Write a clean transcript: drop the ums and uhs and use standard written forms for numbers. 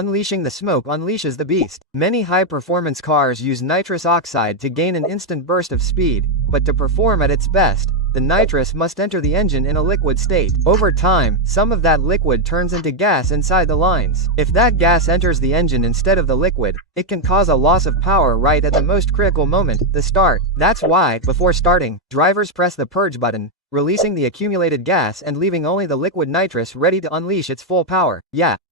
Unleashing the smoke unleashes the beast. Many high-performance cars use nitrous oxide to gain an instant burst of speed, but to perform at its best, the nitrous must enter the engine in a liquid state. Over time, some of that liquid turns into gas inside the lines. If that gas enters the engine instead of the liquid, it can cause a loss of power right at the most critical moment, the start. That's why, before starting, drivers press the purge button, releasing the accumulated gas and leaving only the liquid nitrous ready to unleash its full power. Yeah,